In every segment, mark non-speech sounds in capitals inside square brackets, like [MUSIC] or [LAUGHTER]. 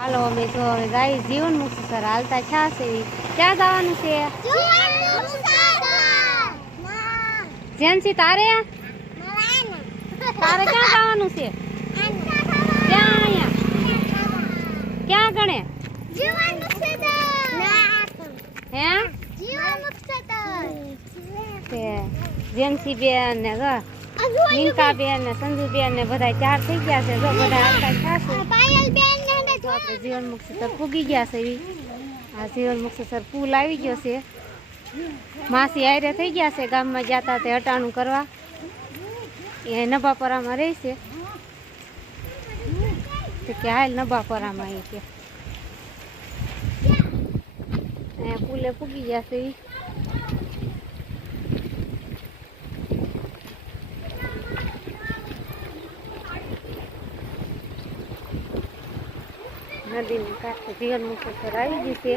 હાલો, અમે જો હવે ગાઈ જીવન મુક્ત સર. હાલતા છા છે. ક્યાં જવાનું છે? જેન્સી, તારે? તારે ક્યાં જવાનું છે? ક્યાં અહીંયા? ક્યાં ગણે? હે? જેન્સી બેન ને મિનકા બેન ને સંજુ બેન ને બધા ચાર થઈ ગયા છે. જો, બધા હાલતા છા છે આપણે જીવન સર પૂગી ગયા છે આ જીવન સર પુલ આવી ગયો છે. માસી આયરે થઈ ગયા છે, ગામમાં જતા તે હટાણું કરવા. એ નભાપરામાં રહે છે. તો કે હાલ નભાપરામાં એ કે. પુલે પૂગી ગયા છે નદીને કાંઠે જીવન મુક્ત સર આવી ગયું છે.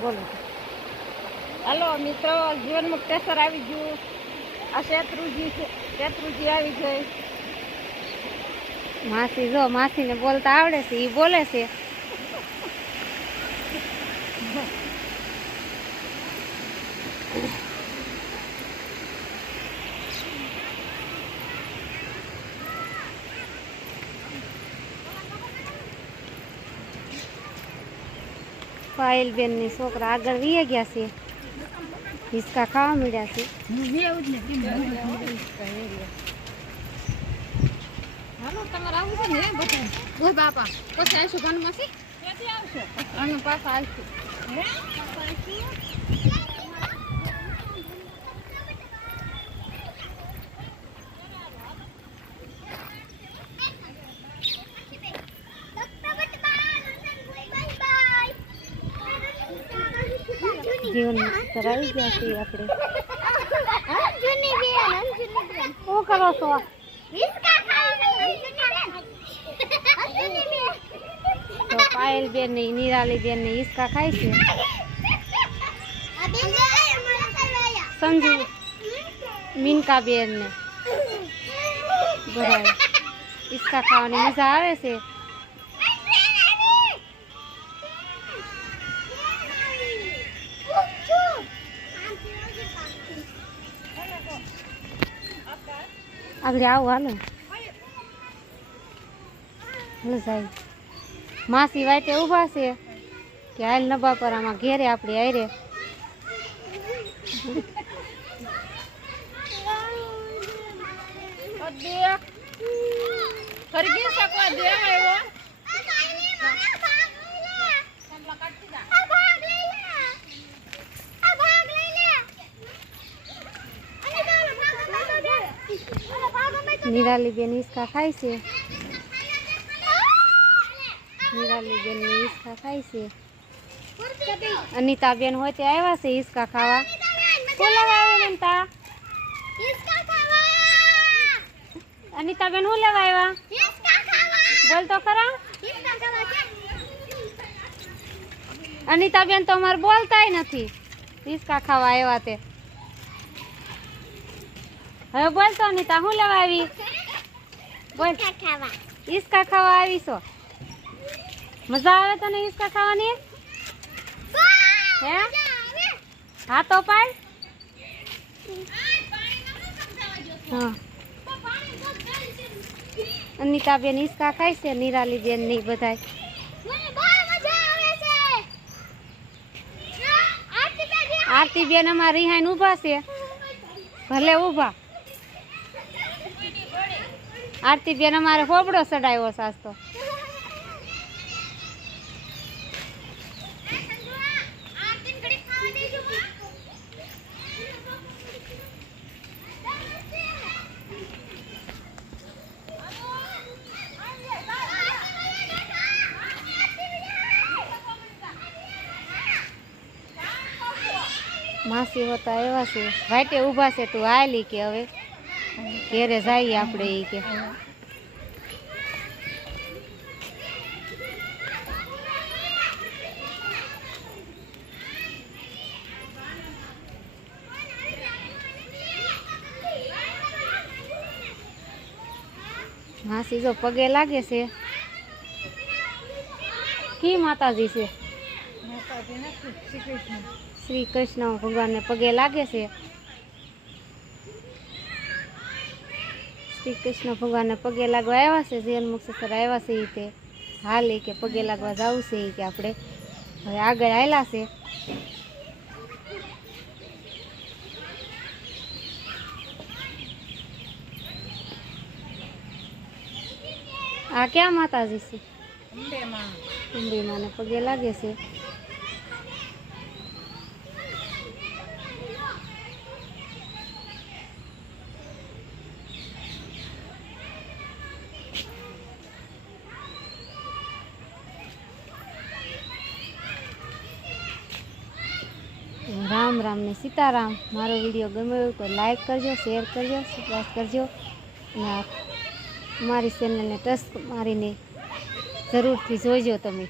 બોલો હાલો મિત્રો જીવન મુક્તેશ્વર આવી ગયું આ શેત્રુજી છે. શેત્રુજી આવી ગઈ. માસી જો માસીને બોલતા આવડે છે એ બોલે છે. Thank [LAUGHS] બેન ની છોકરા આગળ વીએ ગયા છે. હિસકા ખાવા મળ્યા છે. હાલો તમારે પાછા આવીશું જીવન કરાવી ગયા છીએ આપણે. શું કરો છો? તો પાયલ બેન ને, નિરાલી બેન ને હિસકા ખાય છે. સંજુ, મિનકા બેન ને. બધા હિસકા ખાવાની મજા આવે છે? આગળ આવો, હાલો. હાલો સાહેબ. માસી વાટે ઊભા છે કે હાલ નબાપરામાં ઘેરે આપણે આયરે દે. ખરીદી શકો દે આવ્યો? નિરાલી બેન હિસકા ખાય છે. નિરાલી બેન ને હિસકા ખાય છે. અનિતા બેન હોય તે આવ્યા છે હિસકા ખાવા. બોલાવા આવે અનિતા. અનિતા બેન હું લેવા આવ્યા બોલ તો ખરા. અનિતા બેન તો અમારે બોલતાય નથી. હિસકા ખાવા આવ્યા તે. હવે બોલ તો અનિતા હું લેવા આવી? બોલ. ઈસકા ખાવા. આવી છો મજા આવે તને ઈસકા ખાવાની? હે? હા તો પાડ. હા અનિતા બેન ઈસકા ખાય છે નિરાલી બેન નહીં બધાય. આરતી બેન અમારે રિહાઈને ઊભા છે. ભલે ઊભા. આરતી બેન અમારે હોબળો ચડાવ્યો સાસ તો. માસી હોતા એવા છે. વાટે ઊભા છે તું હાલી કે હવે. ઘેરે જઈએ આપણે એ કે. માસી જો પગે લાગે છે. કી માતાજી છે? શ્રી કૃષ્ણ. ભગવાન ને પગે લાગે છે? શ્રી કૃષ્ણ ભગવાનને પગે લાગવા આવ્યા છે જીવન મુક્તેશ્વર આવ્યા છે એ તે. હાલ એ કે પગે લાગવા જવું છે એ કે આપણે. હવે આગળ આવેલા છે. આ ક્યાં માતાજી છે? અંબી માને પગે લાગે છે. રામ ને સીતારામ. મારો વીડિયો ગમ્યો હોય તો લાઇક કરજો શેર કરજો સબસ્ક્રાઈબ કરજો. અને મારી ચેનલને ટચ મારીને જરૂરથી જોઈજો તમે.